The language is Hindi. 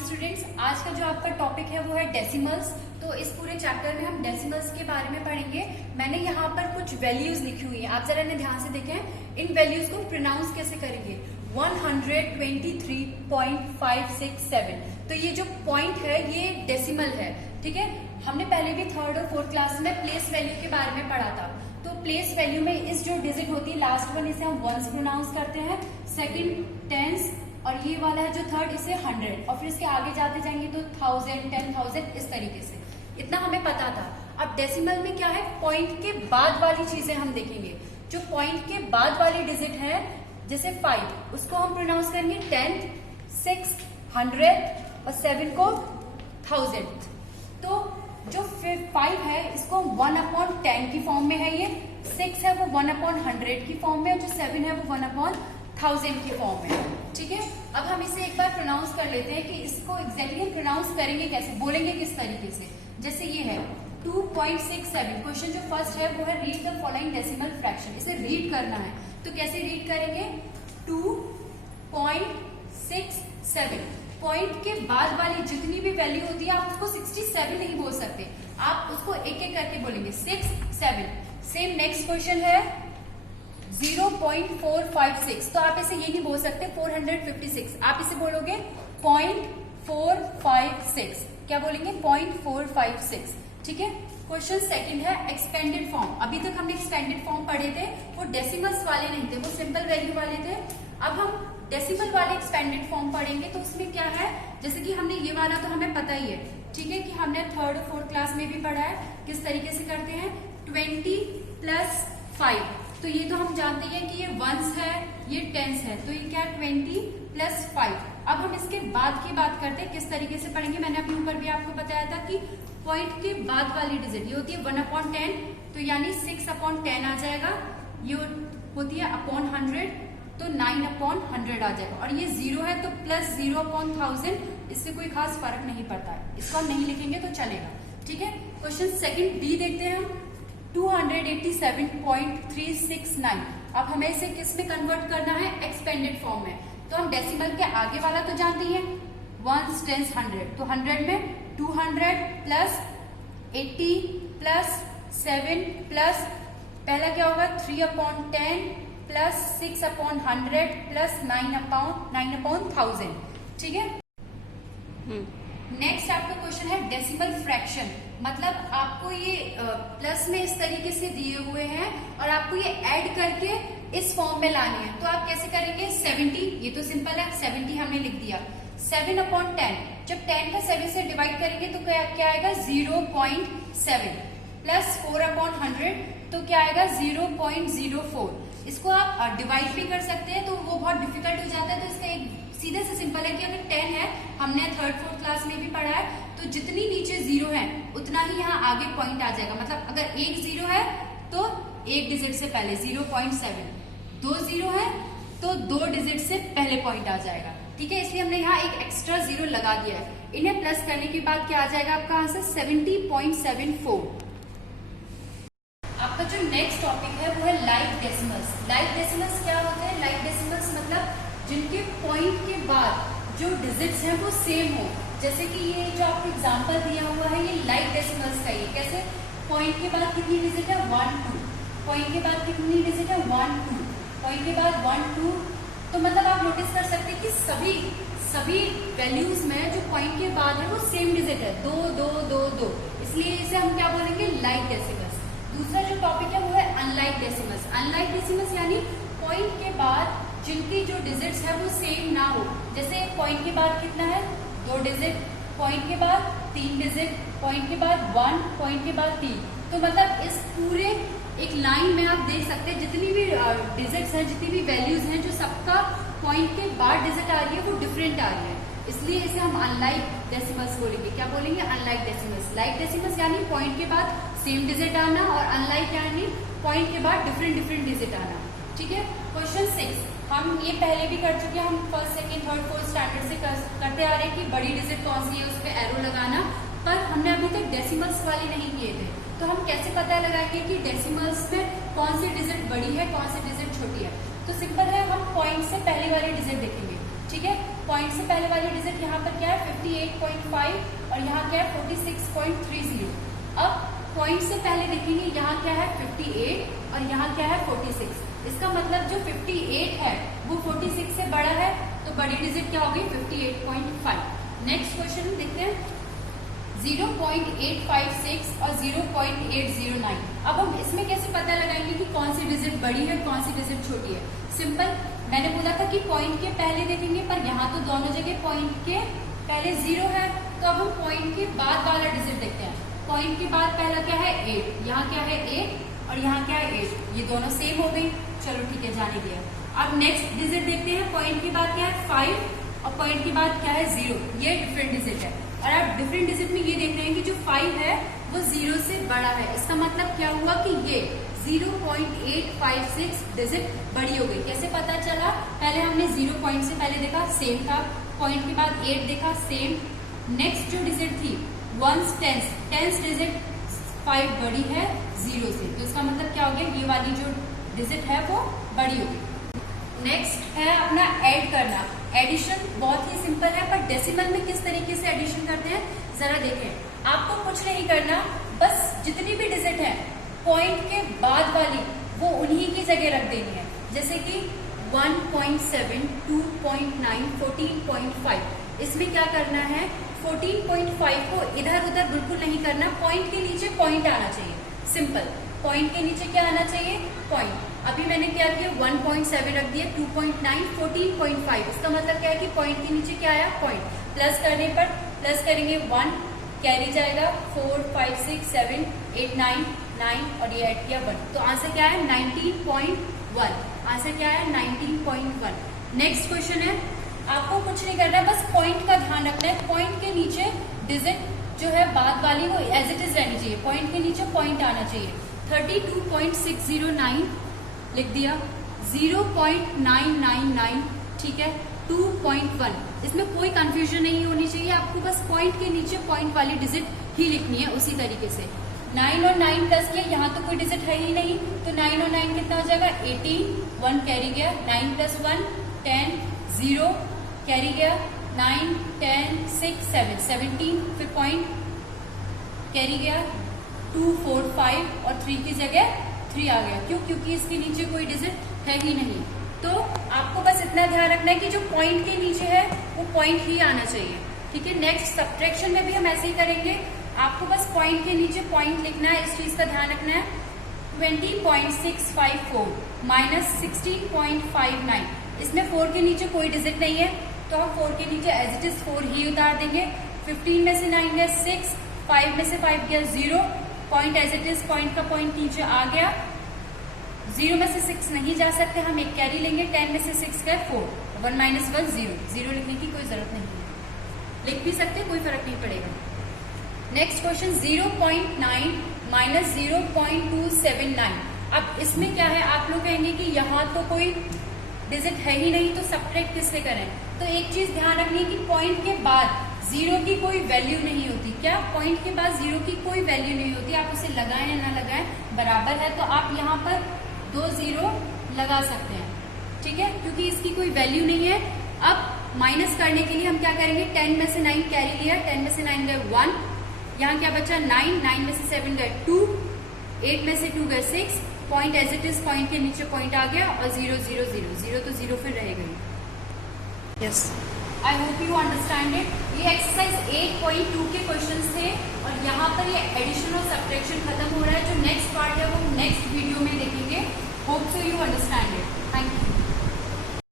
स्टूडेंट्स, आज का जो आपका टॉपिक है वो है डेसिमल्स। तो इस पूरे चैप्टर में हम डेसिमल्स के बारे में पढ़ेंगे। मैंने यहाँ पर कुछ वैल्यूज लिखी हुई है, आप जरा इन्हें ध्यान से देखें। इन वैल्यूज को प्रोनाउंस कैसे करेंगे? 123.567। तो ये जो पॉइंट है ये डेसिमल है, ठीक है। हमने पहले भी थर्ड और फोर्थ क्लास में प्लेस वैल्यू के बारे में पढ़ा था। तो प्लेस वैल्यू में इस जो डिजिट होती है लास्ट वन, इसे हम वंस प्रोनाउंस करते हैं, सेकंड टेंस, और ये वाला है जो थर्ड, इसे 100, और फिर इसके आगे जाते जाएंगे तो 1000, 10,000, इस तरीके से। इतना हमें पता था। अब डेसिमल में क्या है, पॉइंट के बाद वाली चीजें हम देखेंगे। जो पॉइंट के बाद वाली डिजिट है, जैसे 5, उसको हम प्रोनाउंस करेंगे 10, 6, 100 और 7 को 1000। तो जो 5 है इसको 1/10 की फॉर्म में है, ये 6 है वो 1/100 की फॉर्म में, और जो 7 है वो 1/1000 की फॉर्म में, ठीक है। अब हम इसे एक बार प्रोनाउंस कर लेते हैं कि इसको एग्जैक्टली प्रोनाउंस करेंगे कैसे, बोलेंगे किस तरीके से। जैसे ये है 2.67। क्वेश्चन जो फर्स्ट है वो है read the following decimal fraction. इसे रीड करना है, तो कैसे रीड करेंगे? 2.67। पॉइंट के बाद वाली जितनी भी वैल्यू होती है आप उसको 67 नहीं बोल सकते, आप उसको एक एक करके बोलेंगे 6, 7। सेम नेक्स्ट क्वेश्चन है 0.456। तो आप इसे ये नहीं बोल सकते 456, आप इसे बोलोगे 0.456। क्या बोलेंगे? 0.456, ठीक है। क्वेश्चन सेकंड है एक्सपेंडेड फॉर्म। अभी तक हमने एक्सपेंडेड फॉर्म पढ़े थे, वो डेसिमल्स वाले नहीं थे, वो सिंपल वैल्यू वाले थे। अब हम डेसिमल वाले एक्सपेंडेड फॉर्म पढ़ेंगे। तो उसमें क्या है, जैसे कि हमने ये वाला तो हमें पता ही है, ठीक है, कि हमने थर्ड और फोर्थ क्लास में भी पढ़ा है किस तरीके से करते हैं। 20 + 5, तो ये तो हम जानते हैं कि ये वंस है, ये टेंस है, तो ये क्या 20 + 5। अब हम इसके बाद की बात करते हैं, किस तरीके से पढ़ेंगे। मैंने अभी ऊपर भी आपको बताया था कि पॉइंट के बाद वाली डिजिट ये होती है 1/10, तो यानी 6/10 आ जाएगा। ये होती है /100, तो 9/100 आ जाएगा। और ये 0 है तो +0/1000, इससे कोई खास फर्क नहीं पड़ता है, इसको हम नहीं लिखेंगे तो चलेगा, ठीक है। क्वेश्चन सेकंड डी देखते हैं हम। 287.369। अब हमें इसे किस में कन्वर्ट करना है? एक्सपेंडेड फॉर्म में। तो हम डेसिमल के आगे वाला तो जानते ही हैं, 1s, 10s, 100, तो 100 में 200 + 80 + 7 प्लस पहला क्या होगा 3/10 + 6/100 + 9/1000, ठीक है। नेक्स्ट आपका क्वेश्चन है डेसिमल फ्रैक्शन। मतलब आपको ये प्लस में इस तरीके से दिए हुए हैं और आपको ये ऐड करके इस फॉर्म में लानी है। तो आप कैसे करेंगे? 70, ये तो सिंपल है, 70 हमने लिख दिया। 7/10, जब 10 का 7 से डिवाइड करेंगे तो क्या आएगा? 0.7 + 4/100, तो क्या आएगा? 0.04। इसको आप डिवाइड भी कर सकते हैं, तो वो बहुत डिफिकल्ट हो जाता है। तो इसका एक सीधे से सिंपल है कि अगर 10 है, हमने थर्ड फोर्थ क्लास में भी पढ़ा है, तो जितनी नीचे 0 है उतना ही यहाँ आगे पॉइंट आ जाएगा। मतलब अगर एक 0 है तो एक डिजिट से पहले 0.7, 2 0 है तो 2 डिजिट से पहले पॉइंट आ जाएगा, ठीक है। इसलिए हमने यहाँ एक एक्स्ट्रा 0 लगा दिया है। इन्हें प्लस करने के बाद क्या आ जाएगा आपका आंसर? 70.74। आपका जो नेक्स्ट टॉपिक है वो है लाइक डेसिमल्स। लाइक डेसिमल्स क्या होते हैं? लाइक डेसिमल्स मतलब जिनके पॉइंट के बाद जो डिजिट्स हैं वो सेम हो। जैसे कि ये जो आपको एग्जांपल दिया हुआ है, ये लाइक डेसिमल्स का ही। कैसे? पॉइंट के बाद कितनी डिजिट है? 1 2। पॉइंट के बाद कितनी डिजिट है? 1 2। पॉइंट के बाद 1 2। तो मतलब आप नोटिस कर सकते हैं कि सभी वैल्यूज में जो पॉइंट के बाद है वो सेम डिजिट है, 2 2 2 2। इसलिए इसे हम क्या बोलेंगे? Like decimals. दूसरा जो टॉपिक है वो है अनलाइक डेसिमल्स। अनलाइक डेसिमल्स यानी पॉइंट के बाद जिनकी जो डिजिट्स है वो सेम ना हो। जैसे पॉइंट के बाद कितना है? 2 डिजिट, पॉइंट के बाद 3 डिजिट, पॉइंट के बाद 1, पॉइंट के बाद 3। तो मतलब इस पूरे एक लाइन में आप देख सकते हैं जितनी भी डिजिट्स हैं, जितनी भी वैल्यूज हैं, जो सबका पॉइंट के बाद डिजिट आ रही है वो डिफरेंट आ रही है। इसलिए इसे हम अनलाइक डेसिमल्स बोलेंगे। क्या बोलेंगे? Unlike decimals. लाइक डेसिमल्स यानी पॉइंट के बाद सेम डिजिट आना, और अनलाइक यानी पॉइंट के बाद डिफरेंट डिजिट आना, ठीक है। क्वेश्चन 6 हम ये पहले भी कर चुके हैं, हम first second third fourth standard से करते आ रहे हैं कि बड़ी डिजिट कौन सी है उस पर एरो लगाना, पर हमने अभी तक डेसिमल्स वाले नहीं किए थे। तो हम कैसे पता लगाएंगे कि डेसिमल्स में कौन सी डिजिट बड़ी है, कौन सी डिजिट छोटी है? तो सिंपल है, हम पॉइंट से पहले वाली डिजिट देखेंगे, ठीक है। पॉइंट से पहले वाली डिजिट यहाँ पर क्या है? 58.5 और यहाँ क्या है 46.30। अब पॉइंट से पहले देखेंगे यहाँ क्या है 58 और यहाँ क्या है 46। इसका मतलब जो 58 है वो 46 से बड़ा है, तो बड़ी डिजिट क्या होगी 58.5। नेक्स्ट क्वेश्चन देखते हैं 0.856 और 0.809। अब हम इसमें कैसे पता लगाएंगे कि कौन सी डिजिट बड़ी है कौन सी डिजिट छोटी है। सिंपल, मैंने बोला था कि पॉइंट के पहले देखेंगे, पर यहाँ तो दोनों जगह पॉइंट के पहले 0 है, तो अब हम पॉइंट के बाद वाला डिजिट देखते हैं। पॉइंट के बाद पहला क्या है 8, यहाँ क्या है 8 और यहाँ क्या है 8, ये दोनों सेम हो गई। चलो ठीक है, जाने दिया। अब नेक्स्ट डिजिट देखते हैं, पॉइंट के बाद क्या है 5 और पॉइंट के बाद क्या है 0, ये डिफरेंट डिजिट है। और आप डिफरेंट डिजिट में ये देख रहे हैं कि जो 5 है वो 0 से बड़ा है। इसका मतलब क्या हुआ कि ये 0.856 डिजिट बड़ी हो गई। कैसे पता चला? पहले हमने 0 पॉइंट से पहले देखा सेम था, पॉइंट के बाद 8 देखा सेम। नेक्स्ट जो डिजिट थी 1s 10th डिजिट 5 बड़ी है 0 से, तो इसका मतलब क्या हो गया, ये वाली जो डिजिट है वो बड़ी हो गई। नेक्स्ट है अपना ऐड करना। एडिशन बहुत ही सिंपल है, पर डेसिमल में किस तरीके से एडिशन करते हैं जरा देखें। आपको कुछ नहीं करना, बस जितनी भी डिजिट है पॉइंट के बाद वाली वो उन्हीं की जगह रख देनी है। जैसे कि 1.7, 2.9, 14.5। इसमें क्या करना है 14.5 को इधर उधर बिल्कुल नहीं करना, पॉइंट के नीचे पॉइंट आना चाहिए। सिंपल, पॉइंट के नीचे क्या आना चाहिए पॉइंट। अभी मैंने क्या किया 1.7 रख दिया, 2.9, 14.5। इसका मतलब क्या है कि पॉइंट के नीचे क्या आया पॉइंट। प्लस करने पर प्लस करेंगे 1 कैरी जाएगा 4, 5, 6, 7, 8, 9 और ये ऐड किया 1, तो आंसर क्या है 19.1। आंसर क्या है 19.1। नेक्स्ट क्वेश्चन है, आपको कुछ नहीं करना है, बस पॉइंट का ध्यान रखना है। पॉइंट के नीचे डिजिट जो है बाद वाली वो एज इट इज रहनी चाहिए, पॉइंट के नीचे पॉइंट आना चाहिए। 32.609 लिख दिया, 0.999 ठीक है, 2.1। इसमें कोई कंफ्यूजन नहीं होनी चाहिए, आपको बस पॉइंट के नीचे पॉइंट वाली डिजिट ही लिखनी है उसी तरीके से। 9 और 9 प्लस किया, यहाँ तो कोई डिजिट है ही नहीं, तो 9 और 9 कितना हो जाएगा 18, 1 कैरी गया, 9 प्लस 1 10, 0 कैरी गया, 9, 10, 6, 7, 17, फिर पॉइंट कैरी गया 2, 4, 5 और 3 की जगह 3 आ गया। क्यों? क्योंकि इसके नीचे कोई डिजिट है ही नहीं। तो आपको बस इतना ध्यान रखना है कि जो पॉइंट के नीचे है वो पॉइंट ही आना चाहिए। ठीक है, नेक्स्ट सब्ट्रैक्शन में भी हम ऐसे ही करेंगे, आपको बस पॉइंट के नीचे पॉइंट लिखना है, इस चीज का ध्यान रखना है। 20.654 माइनस 16.59, इसमें 4 के नीचे कोई डिजिट नहीं है, तो हम 4 के नीचे एज इट इज 4 ही उतार देंगे। 15 में से 9 गया 6, 5 में से 5 गया 0, point as it is, point का पॉइंट नीचे आ गया। 0 में से 6 नहीं जा सकते, हम एक कैरी लेंगे, 10 में से 6 गए 4, 1 माइनस 1 0, 0 लिखने की कोई जरूरत नहीं है, लिख भी सकते, कोई फर्क नहीं पड़ेगा। Next question 0.9 minus 0.279। अब इसमें क्या है, आप लोग कहेंगे कि यहाँ तो कोई डिजिट है ही नहीं, तो सब्ट्रैक्ट किससे करें। तो एक चीज ध्यान रखनी कि पॉइंट के बाद 0 की कोई वैल्यू नहीं होती। क्या? पॉइंट के बाद 0 की कोई वैल्यू नहीं होती, आप उसे लगाएं या ना लगाएं बराबर है, तो आप यहाँ पर 2 0 लगा सकते हैं। ठीक है, क्योंकि इसकी कोई वैल्यू नहीं है। अब माइनस करने के लिए हम क्या करेंगे, 10 में से 9 कैरी लिया, 10 में से 9 गए 1, यहाँ क्या बचा 9, 9 में से 7 गए 2, 8 में से 2 गए 6, point as it is, point के नीचे पॉइंट आ गया और 0 0 0 0 तो 0 फिर रहेगा ही। Yes, I hope you understand it. ये एक्सरसाइज 8.2 के क्वेश्चंस थे और यहाँ पर ये एडिशन और सब्ट्रैक्शन खत्म हो रहा है। जो नेक्स्ट पार्ट है वो नेक्स्ट वीडियो में देखेंगे।